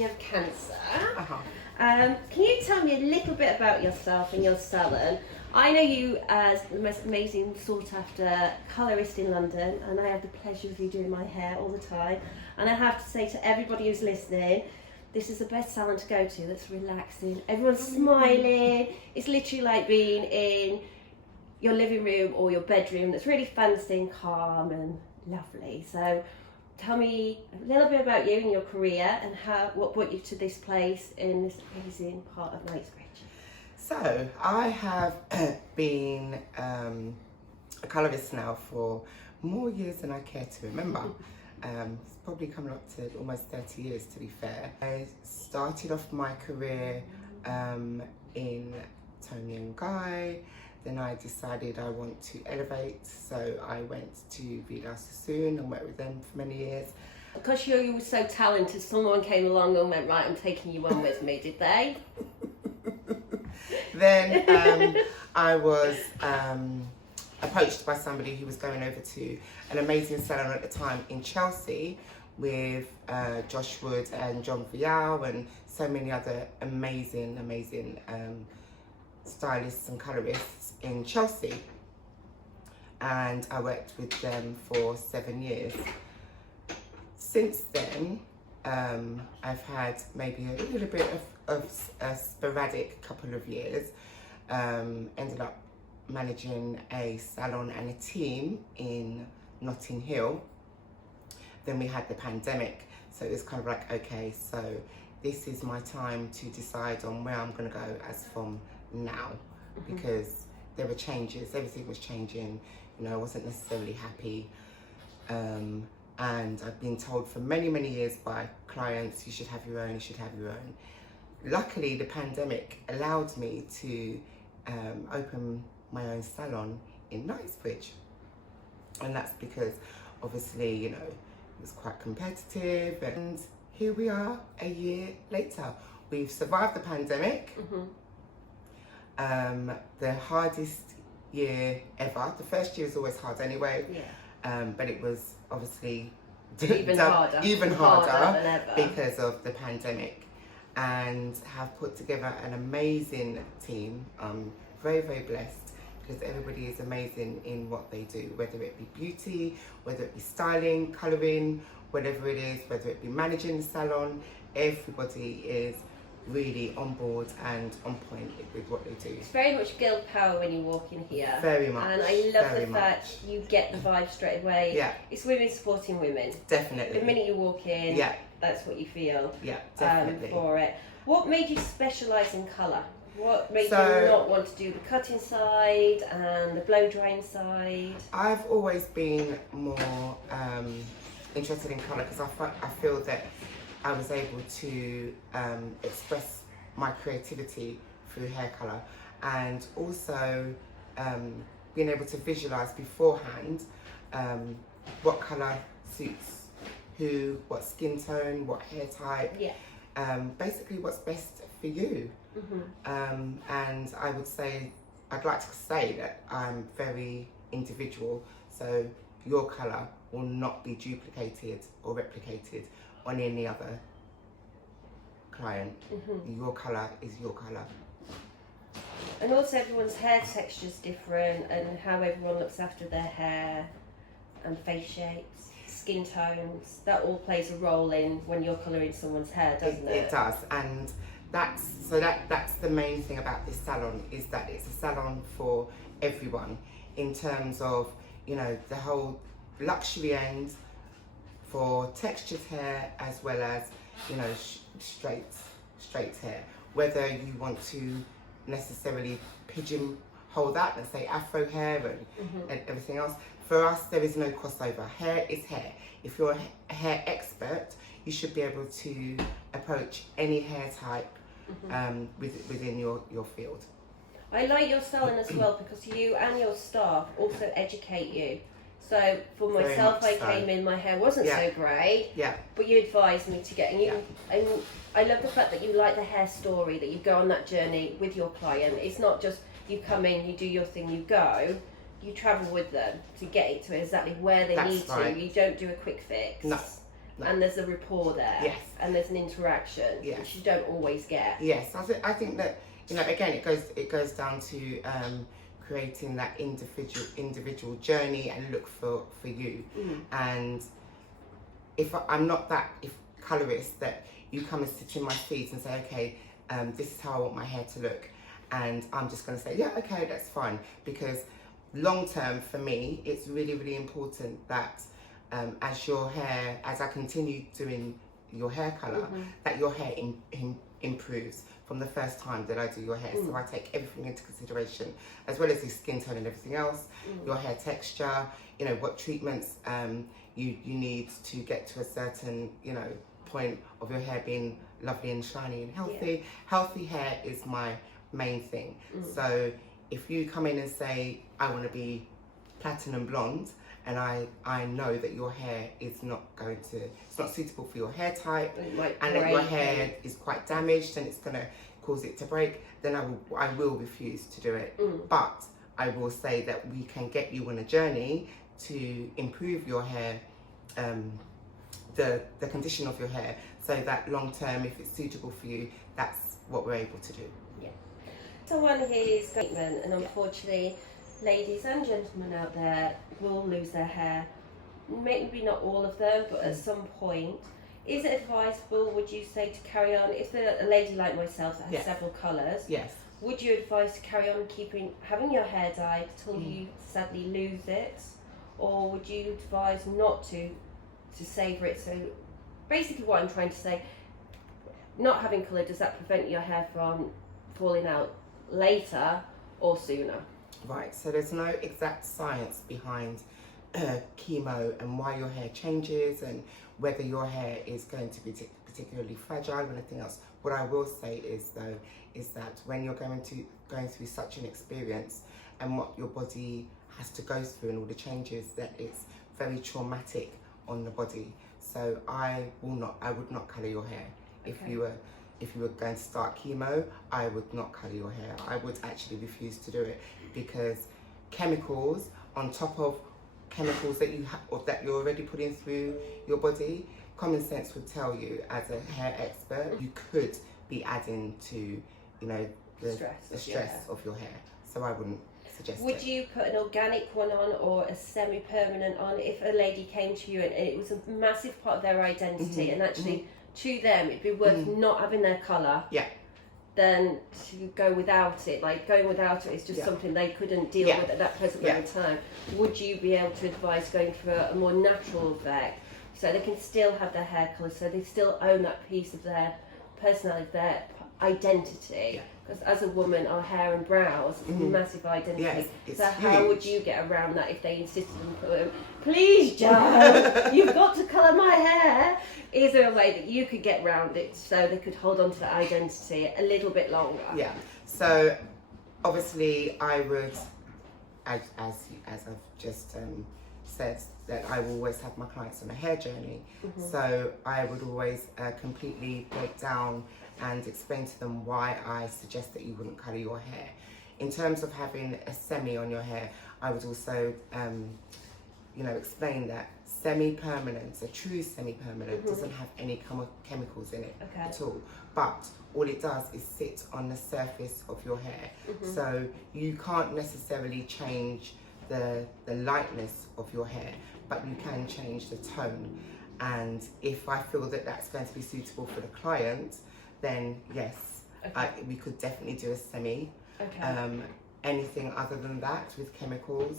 you have cancer. Uh-huh. Can you tell me a little bit about yourself and your salon? I know you as the most amazing sought after colourist in London, and I have the pleasure of you doing my hair all the time. And I have to say to everybody who's listening, this is the best salon to go to. That's relaxing. Everyone's smiling. It's literally like being in your living room or your bedroom. That's really fancy and calm and lovely. So tell me a little bit about you and your career and what brought you to this place in this amazing part of Knightsbridge. So I have been a colourist now for more years than I care to remember. It's probably coming up to almost 30 years, to be fair. I started off my career in Tony and Guy. Then I decided I want to elevate, so I went to Vidal Sassoon and worked with them for many years. Because you were so talented, someone came along and went, right, I'm taking you on with me, did they? Then I was approached by somebody who was going over to an amazing salon at the time in Chelsea with Josh Wood and John Vial and so many other amazing stylists and colourists in Chelsea, and I worked with them for 7 years. Since then, I've had maybe a little bit of a sporadic couple of years. Ended up managing a salon and a team in Notting Hill. Then we had the pandemic, so it was kind of like, okay, so this is my time to decide on where I'm going to go as from now, because there were changes, everything was changing, you know, I wasn't necessarily happy, and I've been told for many years by clients, you should have your own, you should have your own. Luckily, the pandemic allowed me to open my own salon in Knightsbridge, and that's because obviously, you know, it was quite competitive, and here we are a year later. We've survived the pandemic. The hardest year ever. The first year is always hard anyway, but it was obviously even harder than ever because of the pandemic, and have put together an amazing team. I'm very blessed because everybody is amazing in what they do, whether it be beauty, whether it be styling, colouring, whatever it is, whether it be managing the salon. Everybody is really on board and on point with what they do. It's very much girl power when you walk in here. Very much. And I love the fact you get the vibe straight away. Yeah. It's women supporting women. Definitely. The minute you walk in, that's what you feel. Yeah, definitely. For it. What made you specialise in colour? What made you not want to do the cutting side and the blow drying side? I've always been more interested in colour because I feel that I was able to express my creativity through hair colour, and also being able to visualise beforehand what colour suits who, what skin tone, what hair type, basically what's best for you. And I would say, I'd like to say that I'm very individual, so your colour will not be duplicated or replicated on any other client. Your colour is your colour. And also everyone's hair texture is different, and how everyone looks after their hair and face shapes, skin tones, that all plays a role in when you're colouring someone's hair, doesn't it? It does, and that's the main thing about this salon, is that it's a salon for everyone in terms of, you know, the whole luxury end for textured hair as well as, you know, straight hair. Whether you want to necessarily pigeonhole that and say afro hair and everything else, for us there is no crossover. Hair is hair. If you're a hair expert, you should be able to approach any hair type within your field. I like your salon as well because you and your staff also educate you. So for myself, I came in, my hair wasn't so great, but you advised me to get, and I love the fact that you like the hair story, that you go on that journey with your client. It's not just you come in, you do your thing, you go. You travel with them to get it to exactly where they need to. You don't do a quick fix. No. and there's a rapport there. Yes. And there's an interaction, which you don't always get. Yes, I think that, you know, again, it goes down to creating that individual journey and look for you. And if I'm not that colorist that you come and sit in my feet and say, okay, this is how I want my hair to look, and I'm just going to say, yeah, okay, that's fine, because long term for me, it's really, really important that as I continue doing your hair color, that your hair improves from the first time that I do your hair. So I take everything into consideration, as well as your skin tone and everything else, your hair texture, you know, what treatments you need to get to a certain, you know, point of your hair being lovely and shiny and healthy. Healthy hair is my main thing. So if you come in and say, I want to be platinum blonde, and I know that your hair is not it's not suitable for your hair type, and that your hair is quite damaged and it's going to cause it to break, then I will refuse to do it. But I will say that we can get you on a journey to improve your hair, the condition of your hair, so that long term, if it's suitable for you, that's what we're able to do. Someone hears treatment, and unfortunately, ladies and gentlemen out there will lose their hair. Maybe not all of them, but at some point. Is it advisable, would you say, to carry on? If a lady like myself that has several colours, would you advise to carry on having your hair dyed till you sadly lose it? Or would you advise not to savour it? So basically what I'm trying to say, not having colour, does that prevent your hair from falling out later or sooner? Right, so there's no exact science behind chemo and why your hair changes and whether your hair is going to be particularly fragile or anything else. What I will say is that when you're going through such an experience and what your body has to go through and all the changes, that it's very traumatic on the body. So I would not colour your hair. If you were going to start chemo, I would not colour your hair. I would actually refuse to do it, because chemicals on top of chemicals that you're already putting through your body, common sense would tell you, as a hair expert, you could be adding to, you know, the stress of your hair. So I wouldn't suggest it. Would you put an organic one on or a semi-permanent on if a lady came to you and it was a massive part of their identity, and actually to them it'd be worth not having their colour than to go without it? Like, going without it is just something they couldn't deal with at that present moment in time. Would you be able to advise going for a more natural effect, so they can still have their hair colour, so they still own that piece of their personality, their identity? Because as a woman, our hair and brows is a massive identity. So how would you get around that if they insisted on putting, please, Jo, you've got to colour my hair? Is there a way that you could get around it so they could hold on to that identity a little bit longer? Yeah. So obviously I would, as I've just said, that I will always have my clients on a hair journey. So I would always completely break down and explain to them why I suggest that you wouldn't colour your hair. In terms of having a semi on your hair, I would also you know, explain that semi-permanent, a true semi-permanent, doesn't have any chemicals in it at all. But all it does is sit on the surface of your hair. So you can't necessarily change the lightness of your hair, but you can change the tone. And if I feel that that's going to be suitable for the client, then yes, we could definitely do a semi. Anything other than that with chemicals,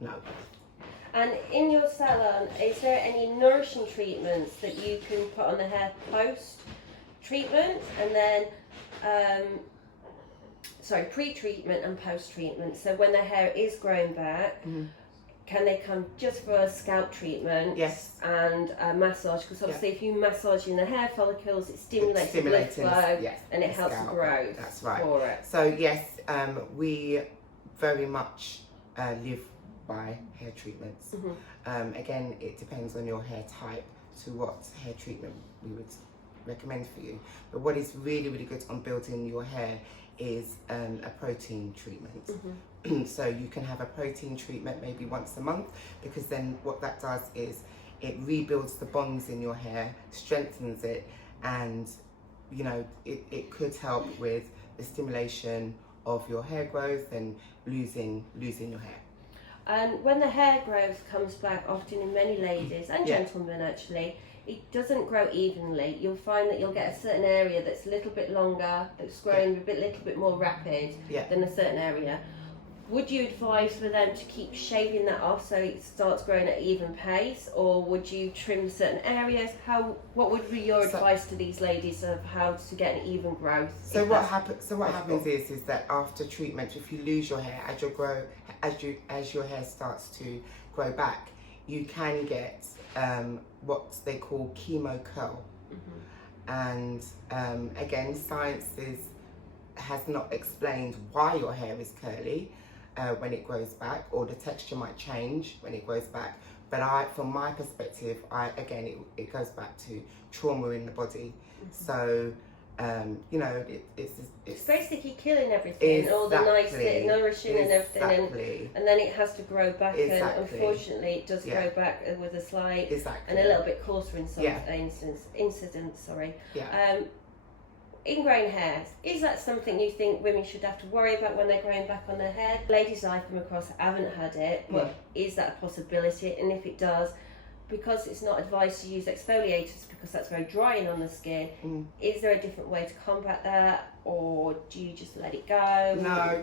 no. And in your salon, is there any nourishing treatments that you can put on the hair post-treatment, and then, pre-treatment and post-treatment? So when the hair is growing back, can they come just for a scalp treatment and a massage? Because obviously if you massage in the hair follicles, it stimulates the blood flow and it helps the growth. That's right. For it. So yes, we very much live by hair treatments. Again, it depends on your hair type to what hair treatment we would recommend for you. But what is really, really good on building your hair is a protein treatment. So you can have a protein treatment maybe once a month, because then what that does is it rebuilds the bonds in your hair, strengthens it, and you know, it could help with the stimulation of your hair growth and losing your hair. And when the hair growth comes back, often in many ladies and Yeah. gentlemen actually, it doesn't grow evenly. You'll find that you'll get a certain area that's a little bit longer, that's growing a little bit more rapid Yeah. than a certain area. Would you advise for them to keep shaving that off so it starts growing at even pace, or would you trim certain areas? What would be your advice to these ladies of how to get an even growth? So what happens is that after treatment, if you lose your hair as your hair starts to grow back, you can get what they call chemo curl. And again, science has not explained why your hair is curly when it grows back, or the texture might change when it grows back. But from my perspective, it goes back to trauma in the body. So you know, it's basically killing everything, all the nice nourishing and everything, and then it has to grow back. And unfortunately, it does grow back with a slight and a little bit coarser in some incidents. Sorry. Ingrown hairs, is that something you think women should have to worry about when they're growing back on their hair? Ladies I've come across haven't had it, but is that a possibility? And if it does, because it's not advised to use exfoliators because that's very drying on the skin, is there a different way to combat that, or do you just let it go? No,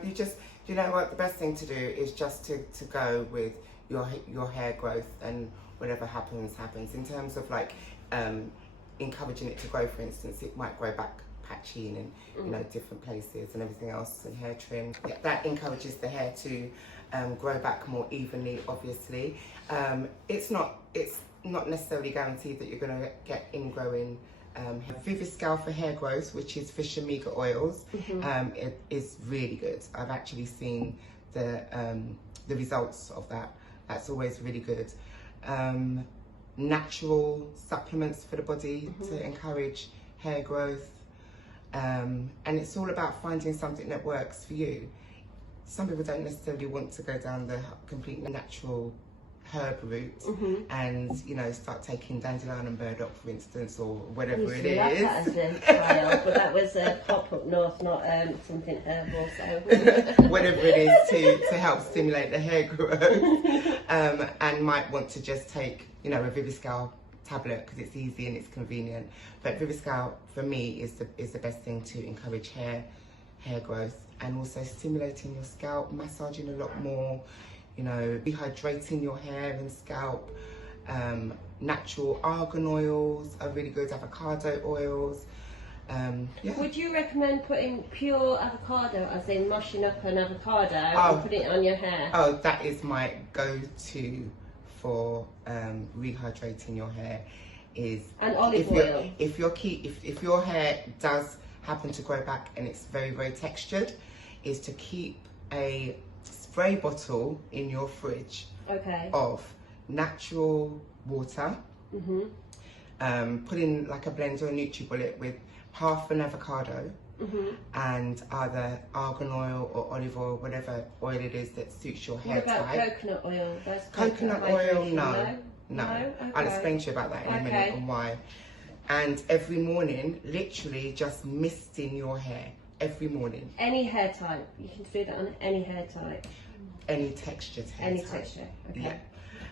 you know what, the best thing to do is just to go with your hair growth, and whatever happens. In terms of like encouraging it to grow, for instance, it might grow back patchy and you know, different places and everything else, and hair trim. That encourages the hair to grow back more evenly, obviously. It's not necessarily guaranteed that you're going to get ingrowing Viviscal for hair growth, which is fish omega oils. It is really good. I've actually seen the results of that. That's always really good. Natural supplements for the body to encourage hair growth. And it's all about finding something that works for you. Some people don't necessarily want to go down the completely natural herb route and, you know, start taking dandelion and burdock, for instance, or whatever it is. That as a child, but that was a pop up north, not something herbal. So whatever it is to help stimulate the hair growth, and might want to just take, you know, a Viviscal tablet because it's easy and it's convenient. But Viviscal for me is the best thing to encourage hair growth, and also stimulating your scalp, massaging a lot more, you know, rehydrating your hair and scalp. Natural argan oils are really good, avocado oils. Would you recommend putting pure avocado, as in mushing up an avocado and putting it on your hair? Oh, that is my go-to for rehydrating your hair. And olive oil. If your hair does happen to grow back and it's very, very textured, is to keep a spray bottle in your fridge of natural water. Put in like a blender or NutriBullet with half an avocado and either argan oil or olive oil, whatever oil it is that suits your hair type. What about coconut oil? Coconut oil, no. Okay. I'll explain to you about that in a minute and why. And every morning, literally just misting your hair every morning. Any hair type? You can do that on any hair type? Any textured hair type. Texture, okay.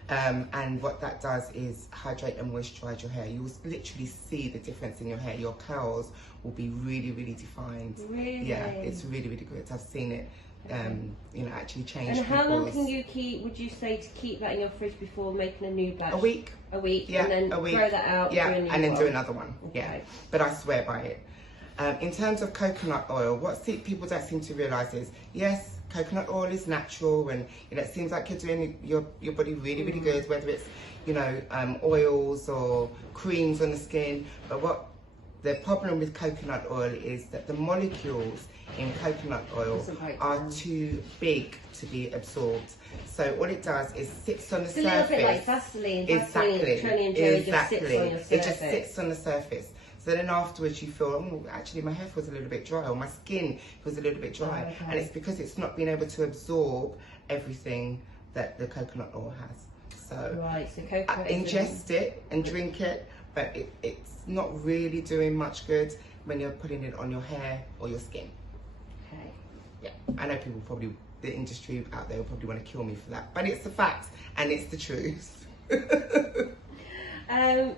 Yeah. And what that does is hydrate and moisturize your hair. You'll literally see the difference in your hair. Your curls will be really, really defined. Really? Yeah, it's really, really good. I've seen it, you know, actually change. And how long can you keep, would you say, to keep that in your fridge before making a new batch? A week. A week, yeah, and then a week. throw that out. Yeah, do a new and then one. do another one. Okay. Yeah, but I swear by it. In terms of coconut oil, what people don't seem to realise is, yes, coconut oil is natural, and you know, it seems like you're doing your body really, really good, whether it's, you know, oils or creams on the skin. But what the problem with coconut oil is that the molecules in coconut oil are too big to be absorbed. So what it does is sits on the surface. It's a little bit like Vaseline. Exactly. Vaseline, just sits on your surface. It just sits on the surface. So then afterwards you feel, oh, actually my hair feels a little bit dry, or my skin feels a little bit dry. Oh, okay. And it's because it's not been able to absorb everything that the coconut oil has. So Right, so cocoa ingest it and drink it, but it's not really doing much good when you're putting it on your hair or your skin. Okay. Yeah, I know people probably, the industry out there will probably want to kill me for that, but it's the fact and it's the truth.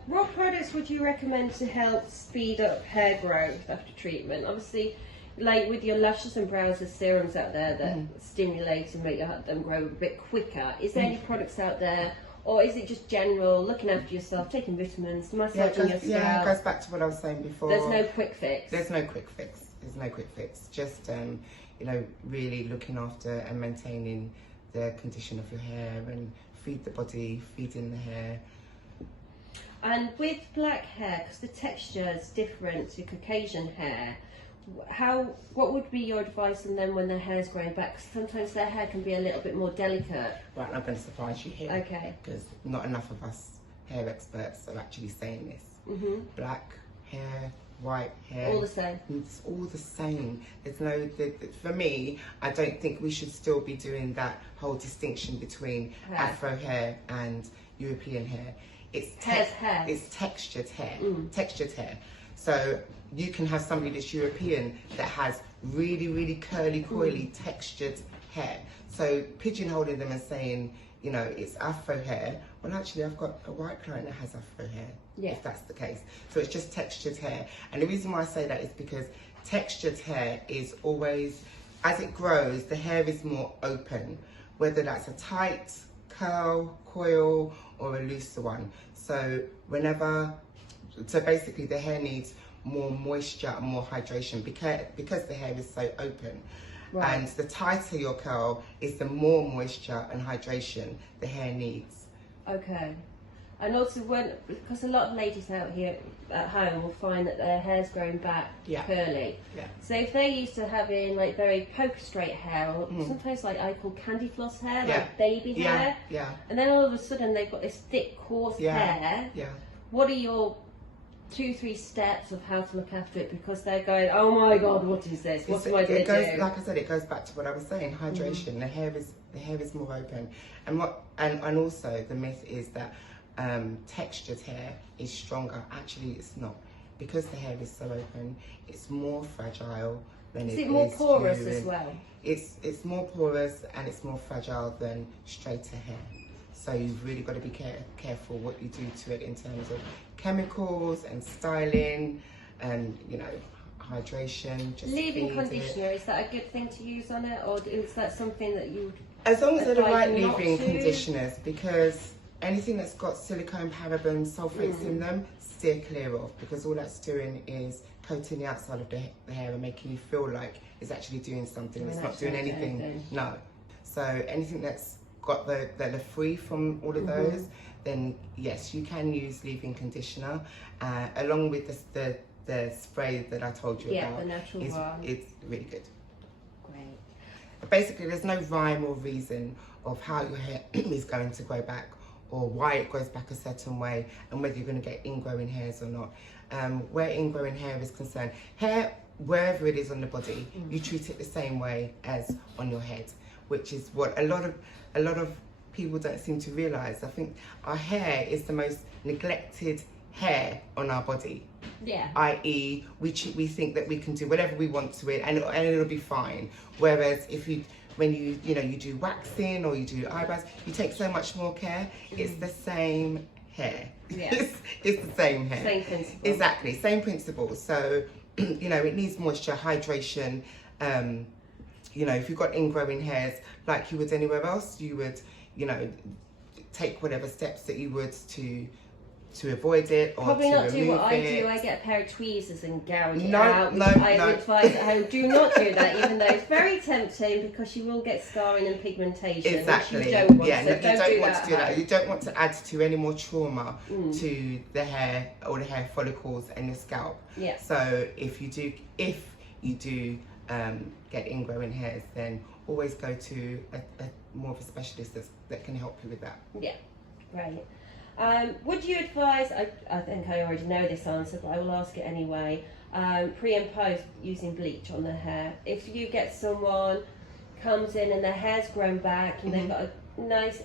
What products would you recommend to help speed up hair growth after treatment? Obviously, like with your lashes and brows, there's serums out there that stimulate and make them grow a bit quicker. Is there any products out there, or is it just general looking after yourself, taking vitamins, massaging your scalp? Yeah, it goes back to what I was saying before. There's no quick fix. There's no quick fix. There's no quick fix. Just you know, really looking after and maintaining the condition of your hair and feed the body, feeding the hair. And with black hair, because the texture is different to Caucasian hair, what would be your advice on them when their hair's growing back? Because sometimes their hair can be a little bit more delicate. Right, I'm going to surprise you here. Okay. Because not enough of us hair experts are actually saying this. Black hair, white hair. All the same. It's all the same. There's no, for me, I don't think we should still be doing that whole distinction between Afro hair and European hair. It's hair. It's textured hair. Textured hair. So you can have somebody that's European that has really, really curly, coily, textured hair. So pigeonholing them and saying, you know, it's Afro hair. Well, actually, I've got a white client that has Afro hair, if that's the case. So it's just textured hair. And the reason why I say that is because textured hair is always, as it grows, the hair is more open, whether that's a tight curl, coil, or a looser one. So basically the hair needs more moisture and more hydration because the hair is so open. Right. And the tighter your curl is, the more moisture and hydration the hair needs. Okay. And also because a lot of ladies out here at home will find that their hair's growing back curly. Yeah. So if they're used to having like very poker straight hair, or sometimes like I call candy floss hair, like baby hair. Yeah. And then all of a sudden they've got this thick, coarse hair. Yeah. What are your 2-3 steps of how to look after it, because they're going, oh my god, what is this? What am I going to do? Like I said, it goes back to what I was saying, hydration. The hair is more open, and also the myth is that textured hair is stronger. Actually, it's not, because the hair is so open. It's more fragile than it is. Is it more porous as well? It's more porous and it's more fragile than straighter hair. So you've really got to be careful what you do to it in terms of chemicals and styling and, you know, hydration. Just leave-in conditioner, is that a good thing to use on it, or is that something that you would as long as they're the right leave-in conditioners, because anything that's got silicone, parabens, sulfates in them, steer clear of, because all that's doing is coating the outside of the hair and making you feel like it's actually doing something. It's not doing anything. No. So anything that's got that are free from all of those, then yes, you can use leave-in conditioner along with the spray that I told you about. The natural one. It's really good. Great. But basically, there's no rhyme or reason of how your hair is going to grow back, or why it grows back a certain way, and whether you're going to get ingrowing hairs or not. Where ingrowing hair is concerned, hair, wherever it is on the body, you treat it the same way as on your head, which is what a lot of people don't seem to realise. I think our hair is the most neglected hair on our body. Yeah. I.e., we think that we can do whatever we want to it and it'll be fine. Whereas when you do waxing or you do eyebrows, you take so much more care. It's the same hair. Yeah. It's the same hair. Same principle. Exactly, same principle. So, you know, it needs moisture, hydration. You know, if you've got ingrowing hairs, like you would anywhere else, you would, you know, take whatever steps that you would to avoid it, or probably to not do what I do. I get a pair of tweezers and gouge it out. I advise at home, do not do that, even though it's very tempting, because you will get scarring and pigmentation. Exactly. Which you don't want. Yeah, so you don't want to do that. home. You don't want to add to any more trauma to the hair or the hair follicles and your scalp. Yeah. So if you do get ingrowing hairs, then always go to a more of a specialist that can help you with that. Yeah, right. Would you advise, I think I already know this answer, but I will ask it anyway, pre and post using bleach on the hair? If you get someone comes in and their hair's grown back and they've got a nice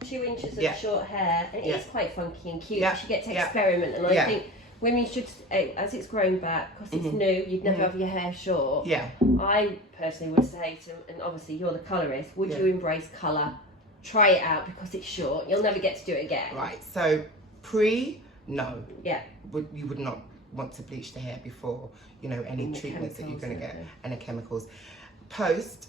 2 inches of Yeah. short hair, and it Yeah. is quite funky and cute. Yeah. You get to Yeah. experiment, and I Yeah. think women should, as it's grown back, because it's Mhm. new, you'd never Mhm. have your hair short. Yeah. I personally would say to, and obviously you're the colourist, would Yeah. you embrace colour? Try it out because it's short. You'll never get to do it again. Right. So no. Yeah. You would not want to bleach the hair before, you know, any And the treatments that you're going to get, chemicals, and the chemicals. Post,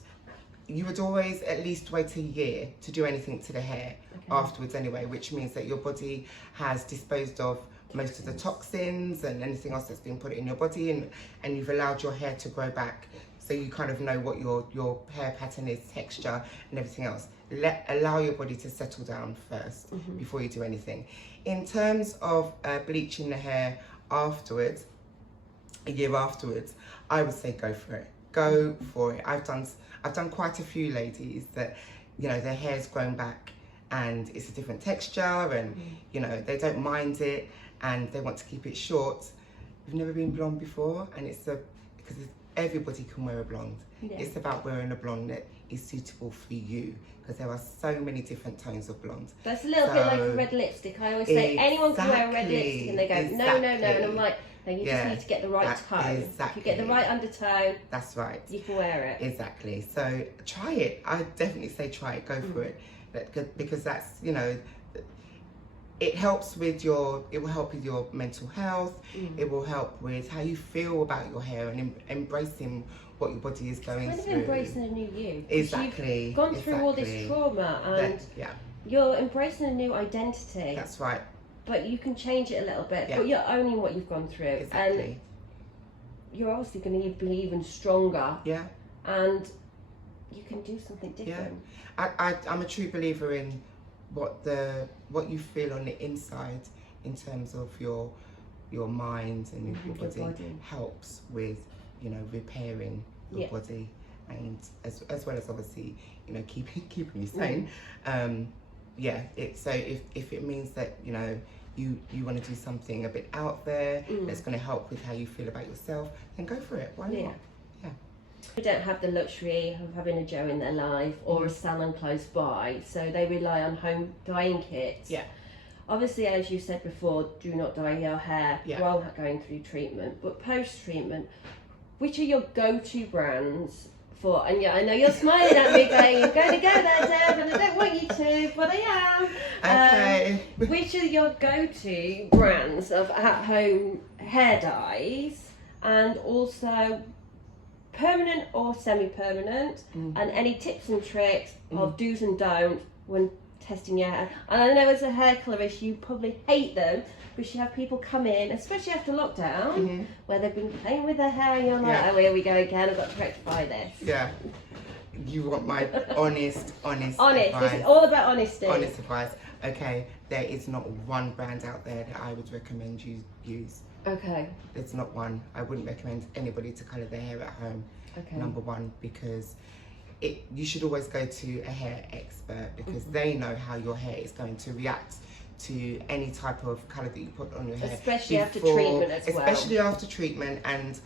you would always at least wait a year to do anything to the hair afterwards anyway, which means that your body has disposed of most of the toxins and anything else that's been put in your body, and you've allowed your hair to grow back, so you kind of know what your hair pattern is, texture and everything else. Allow your body to settle down first before you do anything. In terms of bleaching the hair afterwards, a year afterwards, I would say go for it. Go for it. I've done quite a few ladies that, you know, their hair's grown back and it's a different texture, and you know, they don't mind it and they want to keep it short. You've never been blonde before, and because everybody can wear a blonde. Yeah. It's about wearing a blonde that is suitable for you, because there are so many different tones of blonde. That's a little bit like a red lipstick. I always say anyone can wear a red lipstick, and they go, no, and I'm like, no, you just need to get the right tone. If you get the right undertone, that's right, you can wear it. Exactly. So try it. I definitely say try it. Go for it, because that's, you know, it helps with it will help with your mental health. It will help with how you feel about your hair, and embracing what your body is going It's through. kind of embracing a new you. Exactly. You've gone through all this trauma, and you're embracing a new identity. That's right. But you can change it a little bit, but you're owning what you've gone through. Exactly. And you're obviously going to be even stronger. Yeah. And you can do something different. Yeah. I'm a true believer in what you feel on the inside, in terms of your mind and your body helps with, you know, repairing your body, and as well as obviously, you know, keeping you sane. So if it means that, you know, you want to do something a bit out there that's going to help with how you feel about yourself, then go for it. Why not? Yeah. They don't have the luxury of having a Jo in their life or a salon close by, so they rely on home dyeing kits. Yeah. Obviously, as you said before, do not dye your hair while going through treatment, but post-treatment, which are your go-to brands for? And I know you're smiling at me going, you're going to go there, Deb, and I don't want you to, but I am. Okay. Which are your go-to brands of at-home hair dyes, and also permanent or semi-permanent, and any tips and tricks of do's and don'ts when testing your hair? And I know as a hair colorist you probably hate them, because you have people come in, especially after lockdown, where they've been playing with their hair, and you're like, oh, here we go again, I've got to rectify this. Yeah. You want my honest advice. This is all about honesty. Honest advice. Okay, there is not one brand out there that I would recommend you use. Okay. There's not one. I wouldn't recommend anybody to colour their hair at home. Okay. Number one, because you should always go to a hair expert, because they know how your hair is going to react to any type of colour that you put on your hair. Especially after treatment as well. Especially after treatment, and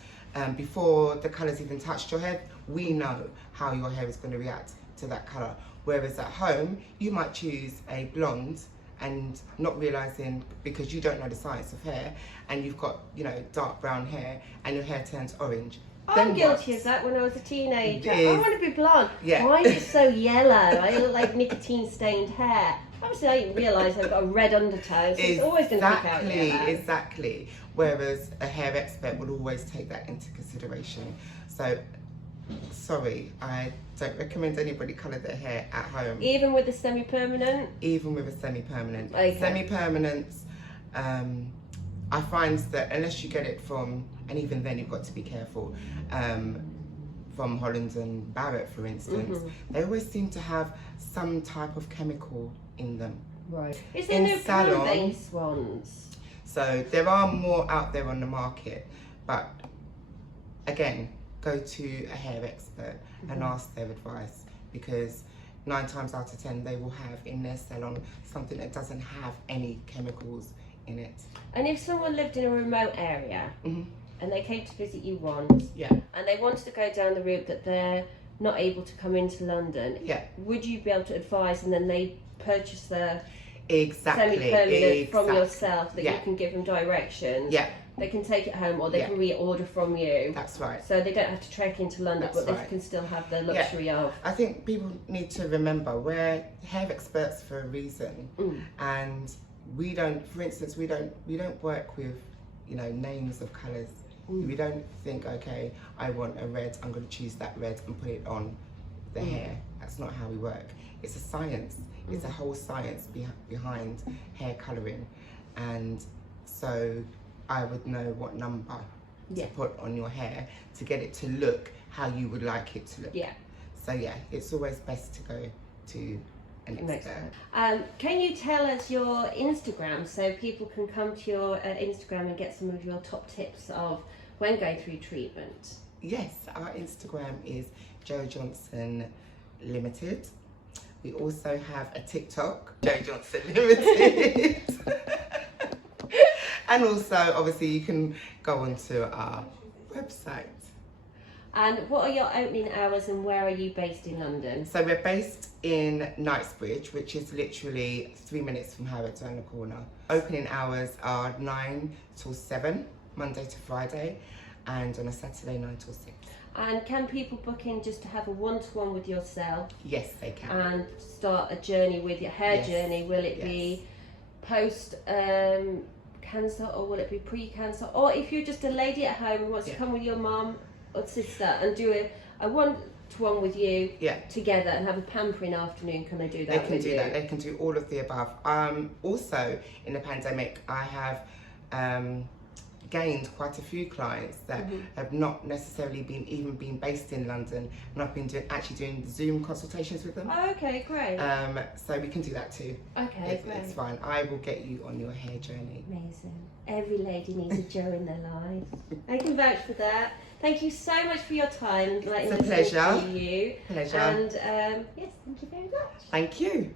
before the colours even touched your hair, we know how your hair is going to react to that colour. Whereas at home, you might choose a blonde and not realising, because you don't know the science of hair, and you've got, you know, dark brown hair and your hair turns orange. I'm guilty of that when I was a teenager. I want to be blonde. Why is it so yellow? I look like nicotine stained hair. Obviously I didn't realise I've got a red undertone, so it's always going to pick out your hair. Exactly. Whereas a hair expert will always take that into consideration. So, sorry, I don't recommend anybody colour their hair at home. Even with the semi-permanent? Even with a semi-permanent. Okay. Semi-permanents, I find that unless you get it from, and even then you've got to be careful, from Holland and Barrett, for instance, they always seem to have some type of chemical in them. Right. Is there no plant-based ones? So there are more out there on the market, but again, go to a hair expert and ask their advice, because 9 times out of 10 they will have in their salon something that doesn't have any chemicals in it. And if someone lived in a remote area and they came to visit you once, and they wanted to go down the route that their not able to come into London, Yeah. would you be able to advise, and then they purchase the Exactly. semi-permanent from yourself, that Yeah. you can give them directions? Yeah. They can take it home, or they Yeah. can reorder from you. That's right. So they don't have to trek into London, That's but they right. can still have the luxury of. I think people need to remember we're hair experts for a reason, and we don't. For instance, we don't work with, you know, names of colours. We don't think, okay, I want a red, I'm going to choose that red and put it on the hair. That's not how we work. It's a science. It's a whole science behind hair colouring, and so I would know what number to put on your hair to get it to look how you would like it to look. Yeah. So yeah, it's always best to go to an expert. Can you tell us your Instagram, so people can come to your Instagram and get some of your top tips of when going through treatment? Yes, our Instagram is Jo Johnson Ltd. We also have a TikTok, Jo Johnson Ltd. And also, obviously, you can go onto our website. And what are your opening hours, and where are you based in London? So we're based in Knightsbridge, which is literally 3 minutes from Harrods around the corner. Opening hours are 9 till 7, Monday to Friday, and on a Saturday 9 till 6. And can people book in just to have a one-to-one with yourself? Yes, they can. And start a journey with your hair journey? Will it be post cancer, or will it be pre-cancer? Or if you're just a lady at home who wants to come with your mum or sister and do a one-to-one with you together and have a pampering afternoon, can they do that? They can do that. They can do all of the above. Also, in the pandemic, I have gained quite a few clients that have not necessarily been based in London, and I've been actually doing Zoom consultations with them. Oh, okay, great. So we can do that too. Okay, great. It's fine. I will get you on your hair journey. Amazing. Every lady needs a Jo in their life. I can vouch for that. Thank you so much for your time and letting It's a pleasure. To you. Pleasure. And yes, thank you very much. Thank you.